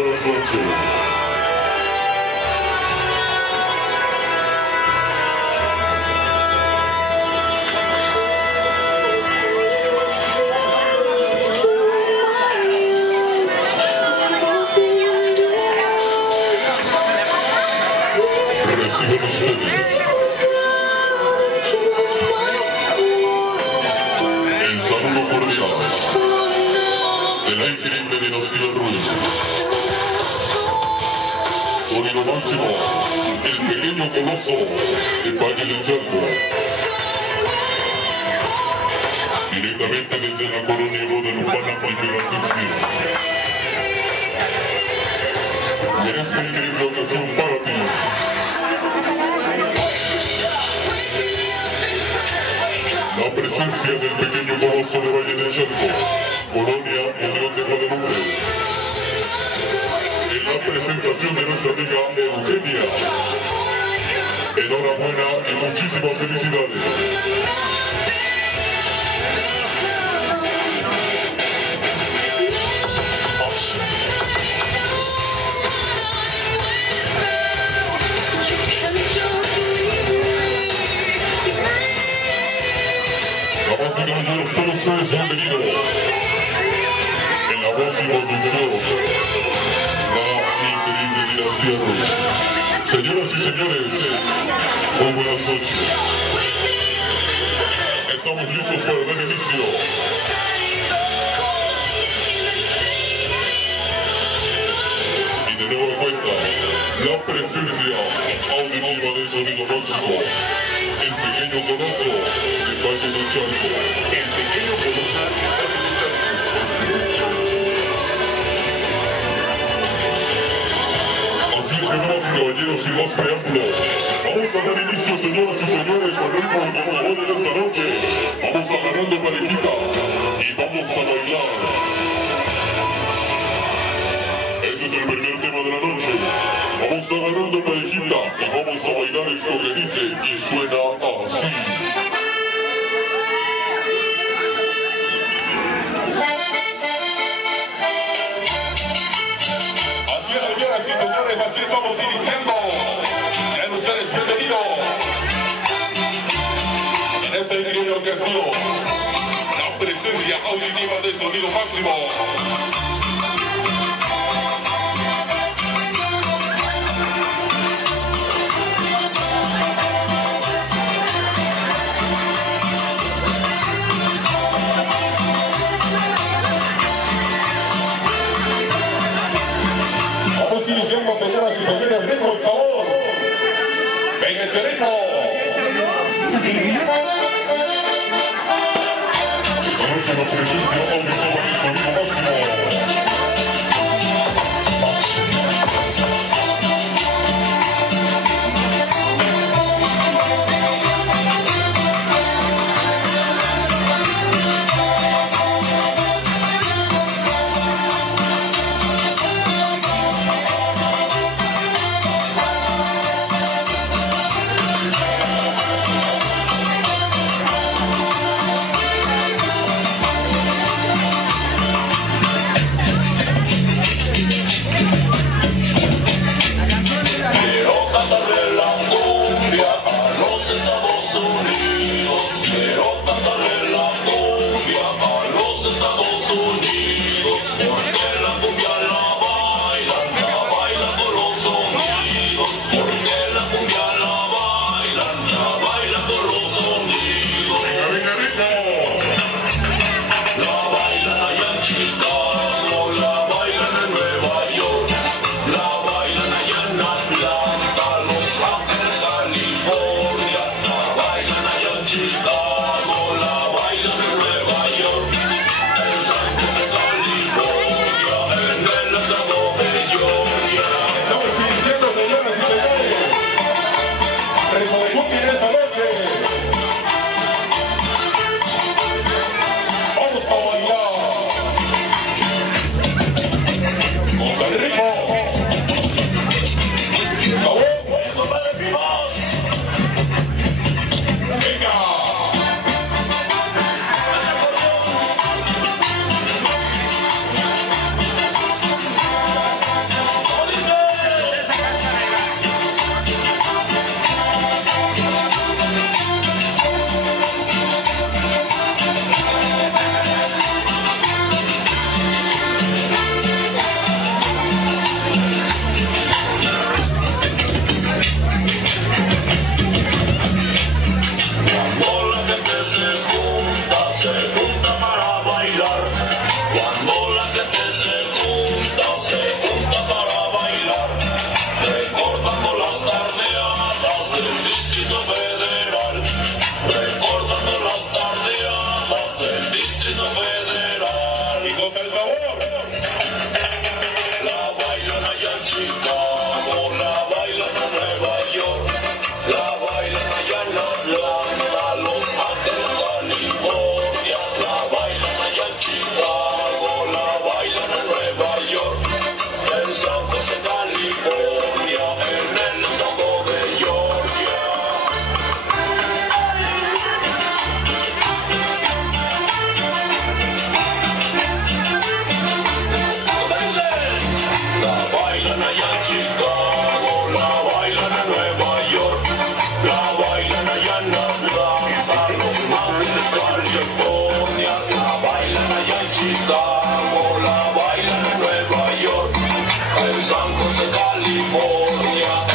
buenas noches. Reciben ustedes el saludo cordial de la increíble dinastía Ruiz. Sonido máximo, el pequeño coloso de Valle del Charco. Directamente desde la colonia guadalupana Primera Sección. En esta increíble ocasión para ti, la presencia del pequeño coloso de Valle del Charco, colonia El León de Guadalupe. En la presentación de nuestra amiga Eugenia. Enhorabuena y muchísimas felicidades. Damas y caballeros, todos ustedes bienvenidos. En la voz y conducción, la increíble dinastía Ruiz. Señoras y señores, muy buenas noches. Estamos listos para dar inicio. Y de nueva cuenta, la presencia auditiva del sonido máximo. El pequeño coloso de Valle del Charco. El pequeño coloso de Valle del Charco. Así es que, damas y caballeros, sin más preámbulos, vamos a dar inicio, señoras y señores, con el ritmo que nos pone esta noche. Vamos agarrando parejita y vamos a bailar. Ese es el primer tema de la noche. Vamos agarrando parejita y vamos a bailar esto que dice y suena así. Así es, señoras y señores, así estamos iniciando. Sean ustedes bienvenidos en esta increíble ocasión. La presencia auditiva del sonido máximo. Señoras y señores, ritmo, por favor. Venga ese ritmo. Esta noche la presencia auditiva del sonido máximo. bailan allá en Chicago, la bailan en Nueva York, la bailan allá en Atlanta, los Mountains, California, la bailan allá en Chicago, la bailan en Nueva York, en San José, California.